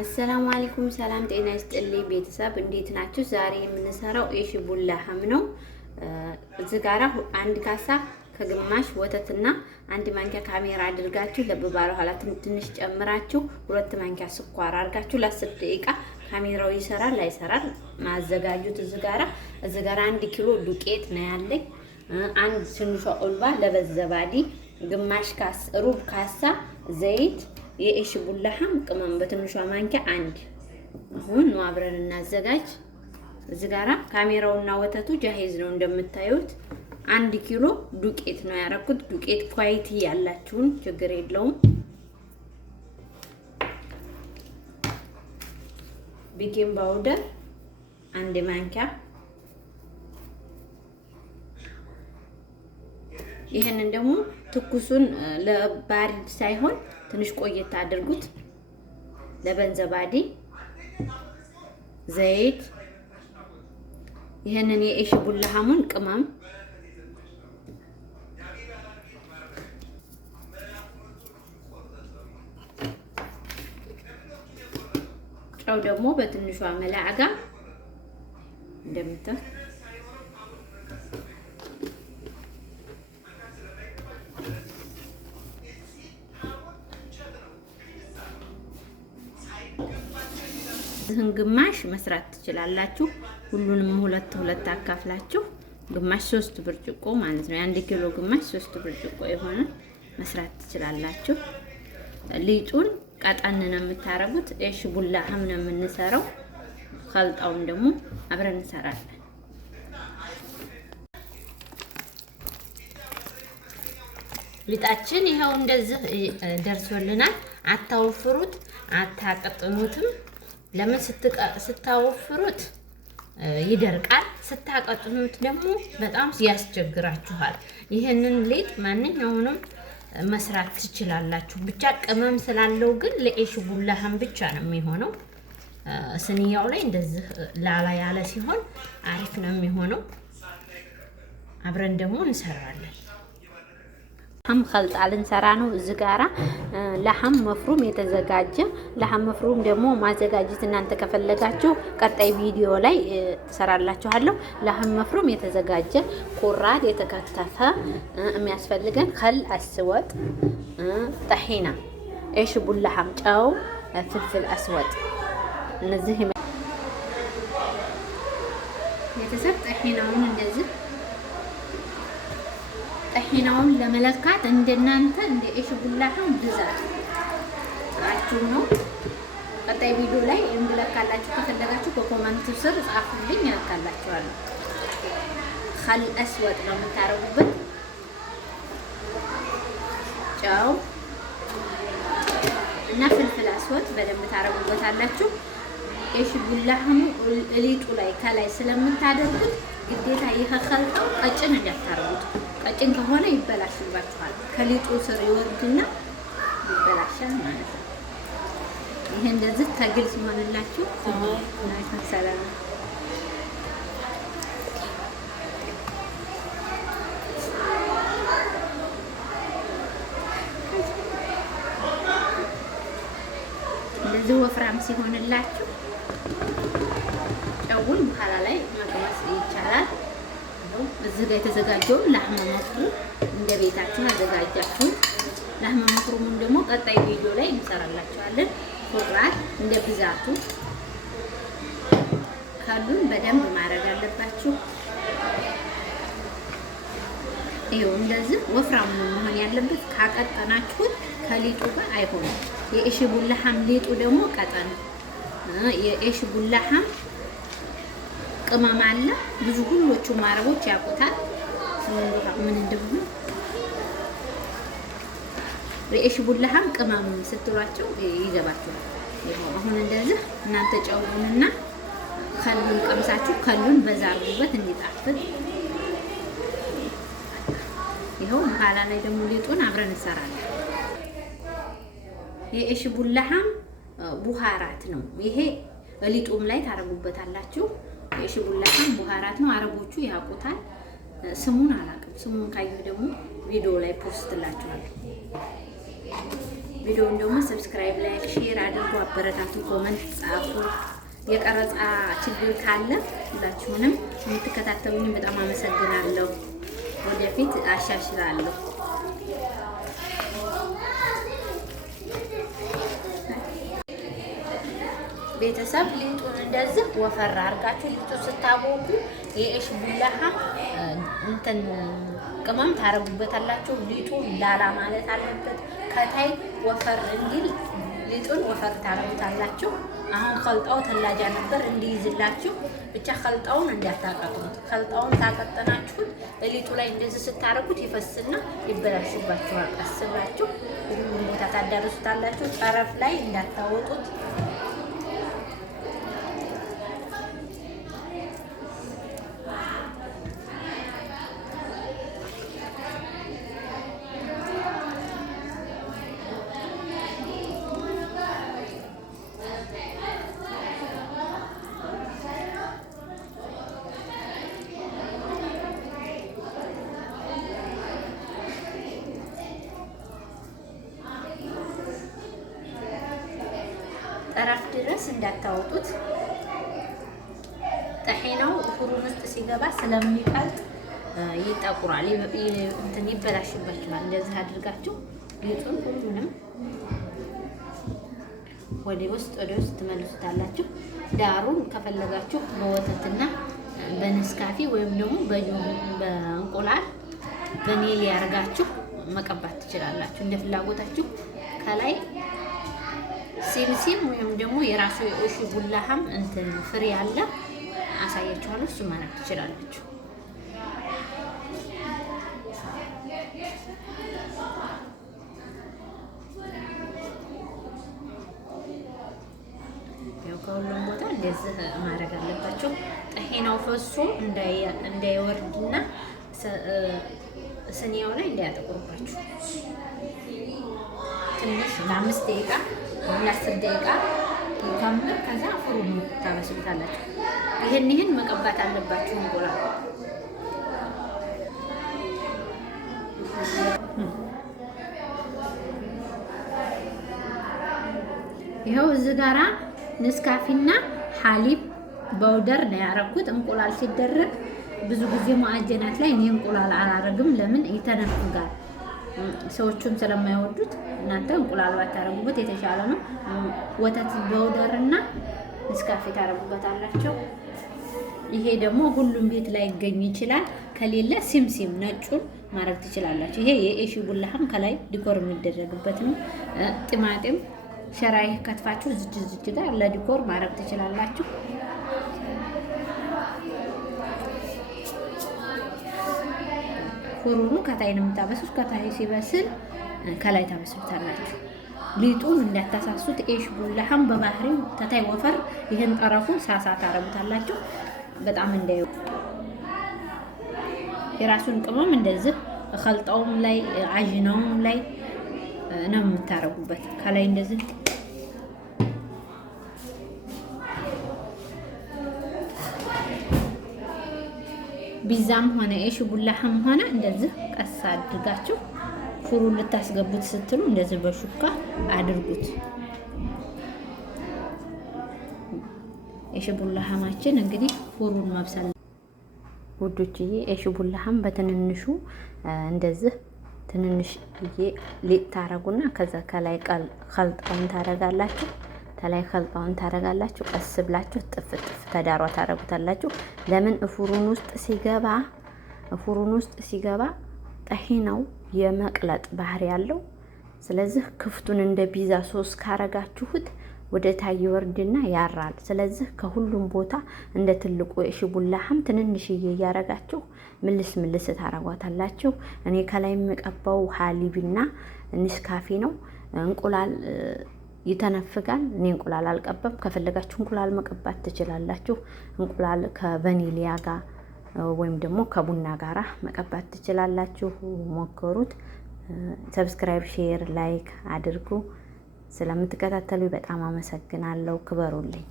አሰላሙ አለይኩም ሰላም ጤና ይስጥልኝ ቤተሰብ እንዴት ናችሁ? ዛሬ የምንሰራው የሽቡላህም ነው። እዚህ ጋራ አንድ ካሳ ከግማሽ ወተትና አንድ ማንኪያ ካሜራ አድርጋችሁ ለበባለ ኋላ ትንሽ ጨምራችሁ 2 ማንኪያ ስኳር አድርጋችሁ ለ10 ደቂቃ ካሜራው ይሰራል አይሰራል ማዘጋጁት። እዚህ ጋራ 1 ኪሎ ዱቄት ነው ያለኝ። አንድ ትንሿ ኦልባ ለበዘባዲ ግማሽ ካሳ ሩብ ካሳ ዘይት የሽቡላህም ቅመም በትንሿ ማንኪያ አንድ። አሁን ነው አብረን እናዘጋጅ። እዚህ ጋራ ካሜራውና ወተቱ ጃሂዝ ነው እንደምታዩት። 1 ኪሎ ዱቄት ነው ያረኩት። ዱቄት ኳይቲ ያላችሁን ችግር የለውም። ቤኪንግ ፓውደር 1 ማንኪያ። ይሄንን ደግሞ ትኩሱን ለባሪድ ሳይሆን ትንሽ ቆየት አድርጉት። ለበንዘባዲ ዘይት፣ ይሄንን የሽቡላህሙን ቅመም፣ ጨው ደግሞ በትንሿ መላዕጋ እንደምታው ዝህን ግማሽ መስራት ትችላላችሁ። ሁሉንም ሁለት አካፍላችሁ ግማሽ 3 ብርጭቆ ማለት ነው። የ1 ኪሎ ግማሽ 3 ብርጭቆ የሆነ መስራት ትችላላችሁ። ሊጡን ቀጠን ነው የምታረጉት። የሽቡላህም ነው የምንሰራው። ኸልጣውን ደግሞ አብረን እንሰራለን። ሊጣችን ይኸው እንደዚህ ደርሶልናል። አታወፍሩት፣ አታቀጥኑትም። ለምን ስታወፍሩት ይደርቃል፣ ስታቀጥኑት ደግሞ በጣም ያስቸግራችኋል። ይሄንን ሊጥ ማንኛውንም መስራት ትችላላችሁ። ብቻ ቅመም ስላለው ግን ለሽቡላህም ብቻ ነው የሚሆነው። ስንያው ላይ እንደዚህ ላላ ያለ ሲሆን አሪፍ ነው የሚሆነው። አብረን ደግሞ እንሰራለን። ላህም ኸልጣ ልንሰራ ነው። እዚህ ጋራ ላህም መፍሩም የተዘጋጀ ላህም መፍሩም ደግሞ ማዘጋጀት እናንተ ከፈለጋችሁ ቀጣይ ቪዲዮ ላይ ተሰራላችኋለሁ። ላህም መፍሩም የተዘጋጀ ቁራድ የተከተፈ የሚያስፈልገን ከል አስወጥ፣ ጠሂና፣ የሽቡላህም ጨው፣ ፍልፍል አስወጥ እነዚህ የተሰጠ ጠሂናውን እንደዚህ ጠሂናውን ለመለካት እንደናንተ እንደ የሽቡላህም ብዛት አችሁ ነው። ቀጣይ ቪዲዮ ላይ እንድለካላችሁ ከፈለጋችሁ በኮመንት ስር ጻፉልኝ፣ እለካላችኋለሁ። ኸል አስወጥ ነው የምታረጉበት። ጨው እና ፍልፍል አስወጥ በደንብ ታረጉበታላችሁ። የሽቡላህሙ ሊጡ ላይ ከላይ ስለምታደርጉት ግዴታ ይሄ ኸልጣው ቀጭን እንዳታረጉት። ቀጭን ከሆነ ይበላሽባችኋል። ከሊጡ ስር ይወርድና ይበላሻል ማለት ነው። ይሄ እንደዚህ ተግል ሲሆንላችሁ ሰላም እንደዚህ ወፍራም ሲሆንላችሁ ጨውን በኋላ ላይ መቅመስ ይቻላል። እዚህ ጋር የተዘጋጀውን ላህመ መፍሩም እንደ ቤታችሁ አዘጋጃችሁ። ላህመ መፍሩሙን ደግሞ ቀጣይ ቪዲዮ ላይ እንሰራላችኋለን። ቁራጥ እንደ ብዛቱ ካሉን በደንብ ማድረግ አለባችሁ። ይኸው እንደዚህ ወፍራም ነው መሆን ያለበት። ካቀጠናችሁት ከሊጡ ጋር አይሆንም። የሽቡላህም ሊጡ ደግሞ ቀጠን የሽቡላህም ቅመም አለ። ብዙ ሁሎቹም አረቦች ያውቁታል ምን እንደሆነ። የሽቡላህም ቅመም ስትሏቸው ይገባችኋል። ይኸው አሁን እንደዚህ እናንተ ጨውንና ከሉን ቀምሳችሁ ከሉን በዛ አድርጉበት እንዲጣፍጥ። ይኸው በኋላ ላይ ደግሞ ሊጡን አብረን እንሰራለን። የሽቡላህም ቡሃራት ነው ይሄ። ሊጡም ላይ ታረጉበታላችሁ። የሽቡላህም ቡሃራት ነው። አረቦቹ ያውቁታል። ስሙን አላውቅም። ስሙን ካየሁ ደግሞ ቪዲዮ ላይ ፖስትላችኋለሁ። ቪዲዮውን ደግሞ ሰብስክራይብ፣ ላይክ፣ ሼር አድርጉ። አበረታቱ፣ ኮመንት ጻፉ። የቀረጻ ችግር ካለ ሁላችሁንም የምትከታተሉኝ በጣም አመሰግናለሁ። ወደፊት አሻሽላለሁ። ቤተሰብ ሊጡን እንደዚህ ወፈር አድርጋችሁ ሊጡ ስታቦኩ የእሽ ቡላሃ እንትን ቅመም ታረጉበታላችሁ። ሊጡ ላላ ማለት አለበት። ከታይ ወፈር እንዲል ሊጡን ወፈር ታረጉታላችሁ። አሁን ከልጣው ተላጃ ነበር እንዲይዝላችሁ ብቻ ከልጣውን እንዳታቀጥኑት። ከልጣውን ታቀጠናችሁት ሊጡ ላይ እንደዚህ ስታረጉት ይፈስና ይበላሽባችኋል። ቀስ ብላችሁ ሁሉም ቦታ ታዳርሱታላችሁ። ጠረፍ ላይ እንዳታወጡት። ጠረፍ ድረስ እንዳታወጡት። ጠሒናው ፍሩን ውስጥ ሲገባ ስለሚቀልጥ ይጠቁራል፣ እንትን ይበላሽባችኋል። እንደዚህ አድርጋችሁ ሊጡን ሁሉንም ወደ ውስጥ ትመልሱታላችሁ። ዳሩን ከፈለጋችሁ በወተትና በነስካፊ ወይም ደግሞ በእንቁላል በኔል ያርጋችሁ መቀባት ትችላላችሁ እንደ ፍላጎታችሁ። ከላይ ሲምሲም ወይም ደግሞ የራሱ የኦሺ ቡላሃም እንትን ፍሬ አለ፣ አሳያችኋለሁ። እሱ ማድረግ ትችላላችሁ። ያው ከሁሉም ቦታ እንደዚህ ማድረግ አለባችሁ። ጠሒናው ፈሶ እንዳይወርድና ስኒያው ላይ እንዳያጠቁርባችሁ ትንሽ ለ5 ደቂቃ ለ10 ደቂቃ ይካምር። ከዛ ፍሩን ታበስሉታላችሁ። ይሄን መቀባት አለባችሁ። እንቁላል ይኸው እዚህ ጋራ ንስካፊና ሐሊብ በውደር ነው ያረኩት። እንቁላል ሲደረግ ብዙ ጊዜ ሙአጀናት ላይ እኔ እንቁላል አላረግም። ለምን ይተነፍጋል፣ ሰዎቹም ስለማይወዱት። እናንተ እንቁላል ባታረጉበት የተሻለ ነው። ወተት በውደርና ንስካፌ ታረጉበታላችሁ። ይሄ ደግሞ ሁሉም ቤት ላይ ይገኝ ይችላል። ከሌለ ሲምሲም ነጩን ማድረግ ትችላላችሁ። ይሄ የኤሺ ቡላሃም ከላይ ዲኮር የሚደረግበት ነው። ጢማጢም ሸራይ ከትፋችሁ ዝጅ ጋር ለዲኮር ማድረግ ትችላላችሁ። ፍሩኑ ከታይ ነው የምታበሱት። ከታይ ሲበስል ከላይ ታበስሉታላችሁ። ሊጡን እንዳታሳሱት። ኤሽ ቡላሃም በባህሪው ከታይ ወፈር፣ ይሄን ጠረፉን ሳሳ ታረጉታላችሁ። በጣም እንዳይው የራሱን ቅመም እንደዚህ ኸልጣውም ላይ አጅናውም ላይ ነው የምታረጉበት። ከላይ እንደዚህ ቢዛም ሆነ ኤሽ ቡላሃም ሆነ እንደዚህ ቀስ አድርጋችሁ ፍሩን ልታስገቡት ስትሉ እንደዚህ በሹካ አድርጉት። ኤሽ ቡላሃማችን እንግዲህ ፍሩን መብሰል ውዶችዬ። ኤሽ ቡላሃም በትንንሹ እንደዚህ ትንንሽ ሊጥ ታረጉና ከዛ ከላይ ኸልጣውን ታረጋላችሁ። ከላይ ኸልጣውን ታረጋላችሁ። ቀስ ብላችሁ ጥፍ ተዳሯ ታረጉታላችሁ። ለምን ፍሩን ውስጥ ሲገባ ጠሒናው የመቅለጥ ባህሪ ያለው። ስለዚህ ክፍቱን እንደ ቢዛ ሶስ ካረጋችሁት ወደ ታይ ወርድና ያራል። ስለዚህ ከሁሉም ቦታ እንደ ትልቁ የኤሽ ቡላሃም ትንንሽዬ እያረጋችሁ ምልስ ታረጓታላችሁ። እኔ ከላይ የምቀባው ሐሊብና ንስካፌ ነው። እንቁላል ይተነፍጋል። እኔ እንቁላል አልቀባም። ከፈለጋችሁ እንቁላል መቀባት ትችላላችሁ። እንቁላል ከቫኒሊያ ጋር ወይም ደግሞ ከቡና ጋራ መቀባት ትችላላችሁ። ሞክሩት። ሰብስክራይብ፣ ሼር፣ ላይክ አድርጉ። ስለምትከታተሉ በጣም አመሰግናለሁ። ክበሩልኝ።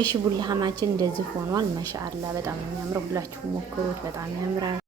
ኤሽ ቡላሃማችን እንደዚህ ሆኗል። ማሻአላ በጣም የሚያምረው። ሁላችሁ ሞክሩት። በጣም ያምራል።